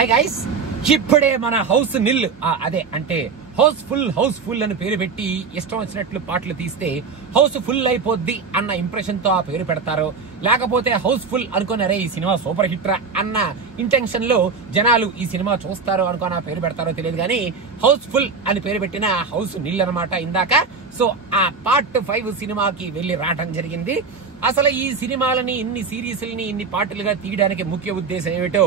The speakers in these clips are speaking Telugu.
హాయ్ గైస్, ఇప్పుడే మన హౌస్ నిల్ అదే అంటే హౌస్ ఫుల్ అని పేరు పెట్టి ఇష్టం వచ్చినట్లు పాటలు తీస్తే హౌస్ ఫుల్ అయిపోద్ది అన్న ఇంప్రెషన్ తో ఆ పేరు పెడతారు. లేకపోతే హౌస్ ఫుల్ అనుకున్నారే ఈ సినిమా సూపర్ హిట్ రా అన్న ఇంటెన్షన్ లో జనాలు ఈ సినిమా చూస్తారు అనుకుని ఆ పేరు పెడతారో తెలియదు కానీ హౌస్ ఫుల్ అని పేరు పెట్టిన హౌస్ నిల్ అనమాట ఇందాక. సో ఆ పార్ట్ 5 సినిమాకి వెళ్లి రావడం జరిగింది. అసలు ఈ సినిమాలని ఇన్ని సిరీస్లని ఇన్ని పార్టీలుగా తీయడానికి ముఖ్య ఉద్దేశం ఏమిటో,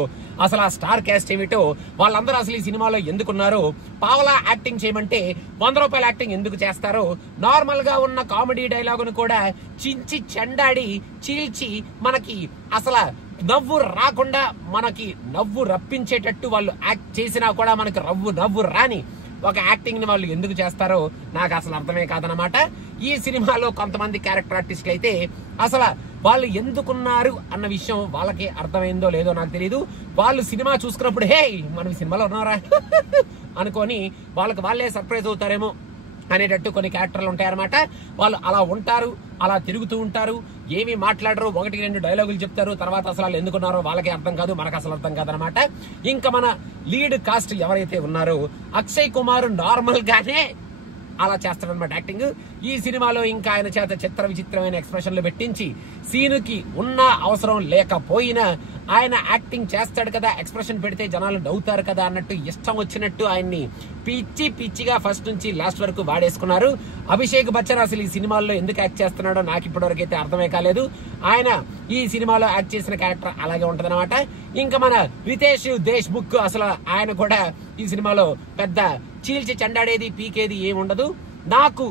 అసలు ఆ స్టార్ క్యాస్ట్ ఏమిటో, వాళ్ళందరూ అసలు ఈ సినిమాలో ఎందుకున్నారు, పావలా యాక్టింగ్ చేయమంటే 100 రూపాయల యాక్టింగ్ ఎందుకు చేస్తారు, నార్మల్ గా ఉన్న కామెడీ డైలాగును కూడా చించి చెండాడి చీల్చి మనకి అసలు నవ్వు రాకుండా మనకి నవ్వు రప్పించేటట్టు వాళ్ళు యాక్ట్ చేసినా కూడా మనకి నవ్వు రాని ఒక యాక్టింగ్ ని వాళ్ళు ఎందుకు చేస్తారో నాకు అసలు అర్థమే కాదనమాట. ఈ సినిమాలో కొంతమంది క్యారెక్టర్ ఆర్టిస్టులు అయితే అసలు వాళ్ళు ఎందుకున్నారు అన్న విషయం వాళ్ళకి అర్థమైందో లేదో నాకు తెలియదు. వాళ్ళు సినిమా చూసుకున్నప్పుడు హే మనం సినిమాలో ఉన్నారా అనుకొని వాళ్ళకి వాళ్ళే సర్ప్రైజ్ అవుతారేమో అనేటట్టు కొన్ని క్యారెక్టర్లు ఉంటాయన్నమాట. వాళ్ళు అలా ఉంటారు, అలా తిరుగుతూ ఉంటారు, ఏమీ మాట్లాడరు, 1-2 డైలాగులు చెప్తారు, తర్వాత అసలు వాళ్ళు ఎందుకున్నారో వాళ్ళకే అర్థం కాదు, మనకు అసలు అర్థం కాదనమాట. ఇంకా మన లీడ్ కాస్ట్ ఎవరైతే ఉన్నారో అక్షయ్ కుమార్ నార్మల్ గానే అలా చేస్తాడనమాట యాక్టింగ్. ఈ సినిమాలో ఇంకా ఆయన చేత చిత్ర విచిత్రమైన ఎక్స్ప్రెషన్లు పెట్టించి సీనుకి ఉన్న అవసరం లేకపోయినా ఆయన యాక్టింగ్ చేస్తాడు కదా, ఎక్స్ప్రెషన్ పెడితే జనాలు నవ్వుతారు కదా అన్నట్టు ఇష్టం వచ్చినట్టు ఆయన్ని పిచ్చిగా ఫస్ట్ నుంచి లాస్ట్ వరకు వాడేసుకున్నారు. అభిషేక్ బచ్చన్ అసలు ఈ సినిమాల్లో ఎందుకు యాక్ట్ చేస్తున్నాడో నాకు ఇప్పటివరకు అయితే అర్థమే కాలేదు. ఆయన ఈ సినిమాలో యాక్ట్ చేసిన క్యారెక్టర్ అలాగే ఉంటదన్నమాట. ఇంకా మన రితేష్ దేశ్ముఖ్ అసలు ఆయన కూడా ఈ సినిమాలో పెద్ద చీల్చి చెండాడేది పీకేది ఏముండదు. నాకు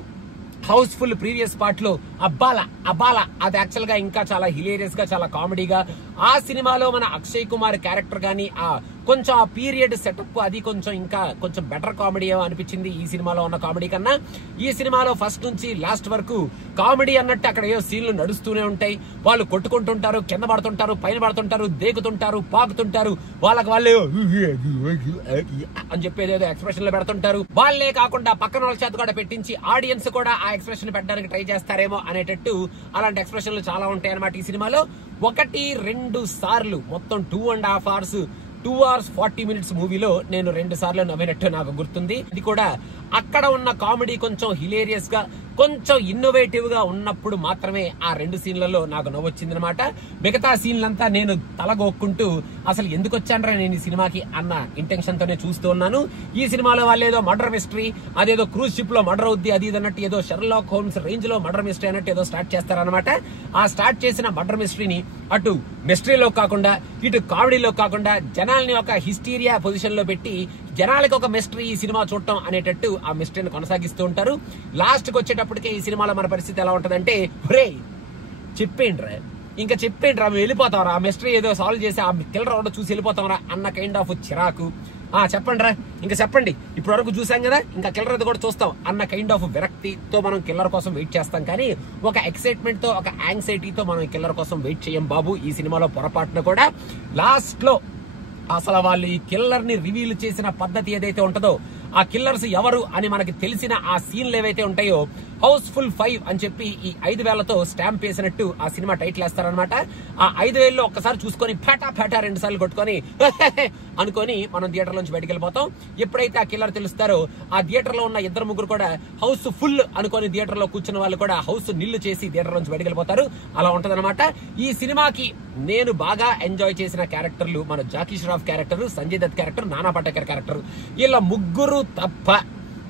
హౌస్ఫుల్ ప్రీవియస్ పార్ట్ లో అబ్బాల అది యాక్చువల్ గా ఇంకా చాలా హిలేరియస్ గా చాలా కామెడీగా, ఆ సినిమాలో మన అక్షయ్ కుమార్ క్యారెక్టర్ గానీ కొంచెం ఆ పీరియడ్ సెటప్ అది కొంచెం బెటర్ కామెడీ అనిపించింది ఈ సినిమాలో ఉన్న కామెడీ కన్నా. ఈ సినిమాలో ఫస్ట్ నుంచి లాస్ట్ వరకు కామెడీ అన్నట్టు అక్కడ ఏవో సీన్లు నడుస్తూనే ఉంటాయి. వాళ్ళు కొట్టుకుంటుంటారు, కింద పడుతుంటారు, పైన పడుతుంటారు, దేకుతుంటారు, పాకుతుంటారు, వాళ్ళకి వాళ్ళే అని చెప్పేది ఏదో ఎక్స్ప్రెషన్లు పెడుతుంటారు. వాళ్ళే కాకుండా పక్కన వాళ్ళ చేత కూడా పెట్టించి ఆడియన్స్ కూడా ఆ ఎక్స్ప్రెషన్ పెట్టడానికి ట్రై చేస్తారేమో అనేటట్టు అలాంటి ఎక్స్ప్రెషన్లు చాలా ఉంటాయి అన్నమాట ఈ సినిమాలో. 1-2 సార్లు మొత్తం 2.5 hours 2 hours 40 minutes మూవీలో నేను 2 సార్లు నవ్వినట్టు నాకు గుర్తుంది. ఇది కూడా అక్కడ ఉన్న కామెడీ కొంచెం హిలేరియస్ గా కొంచెం ఇన్నోవేటివ్ గా ఉన్నప్పుడు మాత్రమే ఆ 2 సీన్లలో నాకు నవ్వొచ్చింది అనమాట. మిగతా సీన్లంతా నేను తలగొక్కుంటూ అసలు ఎందుకు వచ్చానరా నేను ఈ సినిమాకి అన్న ఇంటెన్షన్ తోనే చూస్తూ ఉన్నాను. ఈ సినిమాలో వాళ్ళు ఏదో మర్డర్ మిస్టరీ, అదేదో క్రూజ్ షిప్ లో మర్డర్ అవుద్ది అది అన్నట్టు ఏదో షెర్లాక్ హోమ్స్ రేంజ్ లో మర్డర్ మిస్టరీ అన్నట్టు ఏదో స్టార్ట్ చేస్తారనమాట. ఆ స్టార్ట్ చేసిన మర్డర్ మిస్టరీని అటు మిస్టరీలో కాకుండా ఇటు కామెడీలో కాకుండా జనాల్ని ఒక హిస్టీరియా పొజిషన్ లో పెట్టి జనాలకి ఒక మిస్టరీ ఈ సినిమా చూడటం అనేటట్టు ఆ మిస్టరీని కొనసాగిస్తూ ఉంటారు. లాస్ట్ కి వచ్చేటప్పటికే ఈ సినిమాలో మన పరిస్థితి ఎలా ఉంటదంటే, ఒరే చెప్పేంట్రా మేము వెళ్ళిపోతాంరా, ఆ మిస్టరీ ఏదో సాల్వ్ చేసి ఆ కిల్లర్ ఎవడో చూసి వెళ్ళిపోతాంరా అన్న కైండ్ ఆఫ్ చిరాకు. చెప్పండి రా, ఇంకా చెప్పండి, ఇప్పటి వరకు చూసాం కదా ఇంకా కిల్లర్ అది కూడా చూస్తాం అన్న కైండ్ ఆఫ్ విరక్తితో మనం కిల్లర్ కోసం వెయిట్ చేస్తాం. కానీ ఒక ఎక్సైట్మెంట్ తో ఒక యాంగ్జైటీతో మనం కిల్లర్ కోసం వెయిట్ చేయం బాబు. ఈ సినిమాలో పొరపాటున కూడా లాస్ట్ లో అసలు వాళ్ళు ఈ కిల్లర్ ని రివీల్ చేసిన పద్ధతి ఏదైతే ఉంటుందో, ఆ కిల్లర్స్ ఎవరు అని మనకి తెలిసిన ఆ సీన్లు ఏవైతే ఉంటాయో హౌస్ఫుల్ 5 అని చెప్పి ఈ 5,000తో స్టాంప్ వేసినట్టు ఆ సినిమా టైటిల్ వేస్తారనమాట. ఆ 5,000లో ఒక్కసారి చూసుకొని ఫేటా 2 సార్లు కొట్టుకొని అనుకొని మనం థియేటర్ నుంచి బయటకు వెళ్ళిపోతాం. ఎప్పుడైతే ఆ కిల్లర్ తెలుస్తారో ఆ థియేటర్ లో ఉన్న 2-3 కూడా హౌస్ ఫుల్ అనుకొని థియేటర్ లో కూర్చున్న వాళ్ళు కూడా హౌస్ నిల్లు చేసి థియేటర్ నుంచి బయటకు వెళ్ళిపోతారు. అలా ఉంటదన్నమాట. ఈ సినిమాకి నేను బాగా ఎంజాయ్ చేసిన క్యారెక్టర్లు మన Jackie Shroff character, Sanjay Dutt character, Nana Patekar character, వీళ్ళ ముగ్గురు తప్ప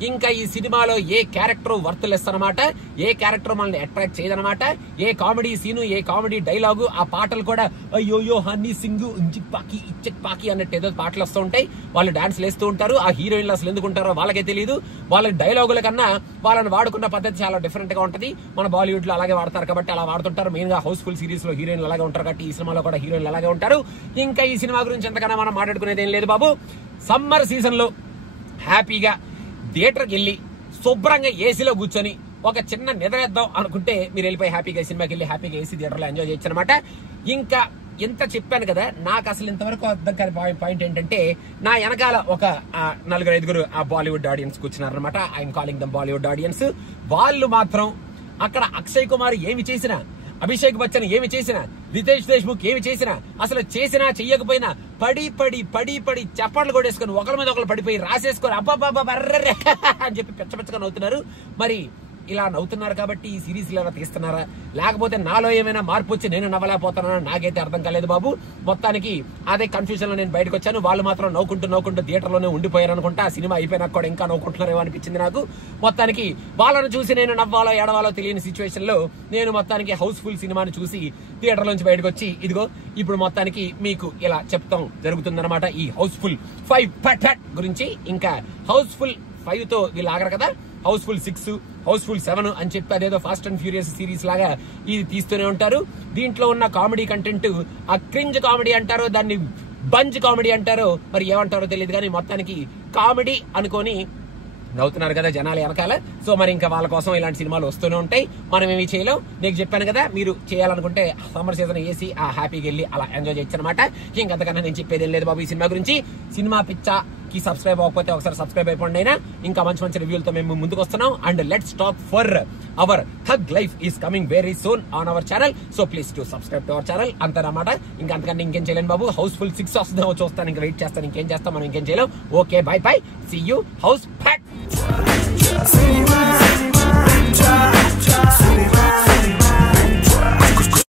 ఇంకా ఈ సినిమాలో ఏ క్యారెక్టర్ వర్త్లెస్ అనమాట. ఏ క్యారెక్టర్ మనల్ని అట్రాక్ట్ చేయదనమాట. ఏ కామెడీ సీను, ఏ కామెడీ డైలాగు, ఆ పాటలు కూడా అయ్యోయో హనీ సింగ్ పాకి ఇచ్చక్ పాకి అన్నట్టు ఏదో పాటలు వస్తూ ఉంటాయి. వాళ్ళు డాన్స్ వేస్తూ ఉంటారు. ఆ హీరోయిన్లు అసలు ఎందుకు ఉంటారో వాళ్ళకే తెలియదు. వాళ్ళ డైలాగుల కన్నా వాళ్ళని వాడుకున్న పద్ధతి చాలా డిఫరెంట్ గా ఉంటది. మన బాలీవుడ్ లో అలాగే వాడతారు కాబట్టి అలా వాడుతుంటారు. మెయిన్ గా హౌస్ఫుల్ సిరీస్ లో హీరోయిన్లు అలాగే ఉంటారు కాబట్టి ఈ సినిమాలో కూడా హీరోయిన్లు అలాగే ఉంటారు. ఇంకా ఈ సినిమా గురించి ఎంతకన్నా మనం మాట్లాడుకునేది ఏం లేదు బాబు. సమ్మర్ సీజన్ లో హ్యాపీగా థియేటర్కి వెళ్ళి శుభ్రంగా ఏసీలో కూర్చొని ఒక చిన్న నిద్రేద్దాం అనుకుంటే మీరు వెళ్ళిపోయి హ్యాపీగా సినిమాకి వెళ్ళి హ్యాపీగా ఏసీ థియేటర్లో ఎంజాయ్ చేయొచ్చు అనమాట. ఇంకా ఎంత చెప్పాను కదా, నాకు అసలు ఇంతవరకు అర్థం కాని పాయింట్ ఏంటంటే, నా వెనకాల ఒక 4-5 ఆ బాలీవుడ్ ఆడియన్స్ కూర్చున్నారనమాట. I'm calling them Bollywood audience. వాళ్ళు మాత్రం అక్కడ అక్షయ్ కుమార్ ఏమి చేసినా అభిషేక్ బచ్చన్ ఏమి చేసినా, రితేష్ దేశ్ముఖ్ ఏమి చేసినా, అసలు చేసినా చెయ్యకపోయినా పడి పడి పడి పడి చప్పట్లు కొట్టేసుకొని ఒకరి మీద ఒకరు పడిపోయి రాసేసుకొని అబ్బాబ్బా బర్రె అని చెప్పి పెచ్చపెచ్చగా నవ్వుతున్నారు. మరి ఇలా నవ్వుతున్నారు కాబట్టి ఈ సిరీస్ ఇలా తీస్తున్నారా, లేకపోతే నాలో ఏమైనా మార్పు వచ్చి నేను నవ్వలేకపోతున్నానా నాకైతే అర్థం కాలేదు బాబు. మొత్తానికి అదే కన్ఫ్యూజన్ లో నేను బయటకు వచ్చాను. వాళ్ళు మాత్రం నవ్వుకుంటూ థియేటర్ లోనే ఉండిపోయారు అనుకుంటా. ఆ సినిమా అయిపోయినాక కూడా ఇంకా నవ్వుకుంటున్నారేమో అనిపించింది నాకు. మొత్తానికి వాళ్ళను చూసి నేను నవ్వాలో ఏడవాలో తెలియని సిచ్యువేషన్ లో నేను మొత్తానికి హౌస్ఫుల్ సినిమాని చూసి థియేటర్ నుంచి బయటకు వచ్చి ఇదిగో ఇప్పుడు మొత్తానికి మీకు ఇలా చెప్తాం జరుగుతుందన్నమాట. ఈ హౌస్ఫుల్ 5 గురించి. ఇంకా హౌస్ఫుల్ 5 తో వీళ్ళు ఆగరు కదా, హౌస్ఫుల్ 6, హౌస్ఫుల్ 7 అని చెప్పి అదేదో ఫాస్ట్ అండ్ ఫ్యూరియస్ సిరీస్ లాగా ఇది తీస్తూనే ఉంటారు. దీంట్లో ఉన్న కామెడీ కంటెంట్ ఆ క్రింజ్ కామెడీ అంటారో, దాన్ని బంజ్ కామెడీ అంటారో, మరి ఏమంటారో తెలియదు కానీ మొత్తానికి కామెడీ అనుకొని నవ్వుతున్నారు కదా జనాలు వెనకాల. సో మరి ఇంకా వాళ్ళ కోసం ఇలాంటి సినిమాలు వస్తూనే ఉంటాయి. మనం ఏమి చేయలేం. నీకు చెప్పాను కదా, మీరు చేయాలనుకుంటే సమ్మర్ సీజన్ వేసి ఆ హ్యాపీగా వెళ్ళి అలా ఎంజాయ్ చేయొచ్చు అనమాట. ఇంకంతకన్నా నేను చెప్పేది ఏం లేదు బాబు ఈ సినిమా గురించి. సినిమా పిచ్చాకి సబ్స్క్రైబ్ అవ్వకపోతే ఒకసారి సబ్స్క్రైబ్ అయిపోండి అయినా. ఇంకా మంచి మంచి రివ్యూలతో మేము ముందుకు వస్తున్నాం. And let's talk for our Thug Life is coming very soon on our channel. So please to subscribe to our channel. అంతేనమాట. ఇంకా అంతకన్నా ఇంకేం చేయలేను బాబు. హౌస్ఫుల్ 6 వస్తుందేమో చూస్తాను. ఇంకా వెయిట్ చేస్తాను. ఇంకేం చేస్తాం మనం, ఇంకేం చేయలేం. Okay, bye bye, see you. House pack.